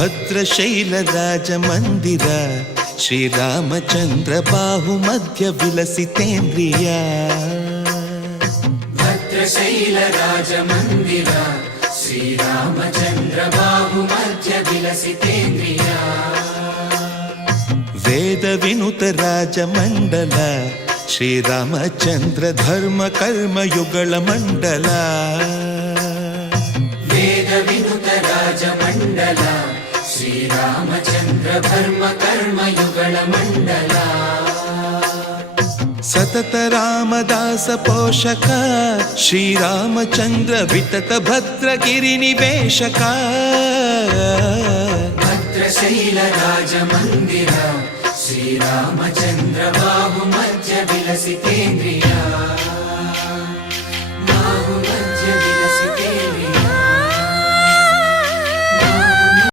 ಭದ್ರಶೈಲ ರಾಜ ಮಂದಿರ ಶ್ರೀರಾಮಚಂದ್ರ ಬಾಹು ಮಧ್ಯ ವಿಲಸಿತೇಂದ್ರಿಯ. ಭದ್ರಶೈಲ ರಾಜ ಮಂದಿರ ಶ್ರೀರಾಮಚಂದ್ರ ಬಾಹು ಮಧ್ಯ ವಿಲಸಿತೇಂದ್ರಿಯ. ವೇದ ವಿನುತ ರಾಜ ಮಂಡಲ ಶ್ರೀರಾಮಚಂದ್ರ ಧರ್ಮ ಕರ್ಮ ಯುಗಳ ಮಂಡಲ. ವೇದ ವಿನುತ ರಾಜ ಮಂಡಲ ಶ್ರೀರಾಮಚಂದ್ರ ಧರ್ಮ ಕರ್ಮ ಯುಗಳ ಮಂಡಲ. ಸತತ ರಾಮದಾಸ ಪೋಷಕ ಶ್ರೀರಾಮಚಂದ್ರ ವಿತತ ಭದ್ರಗಿರಿ ನಿವೇಶಕ. ಭದ್ರಶೈಲ ರಾಜ ಮಂದಿರ ಶ್ರೀರಾಮಚಂದ್ರ ಬಾಹು ಮಧ್ಯ ವಿಲಸಿತೇಂದ್ರಿಯ.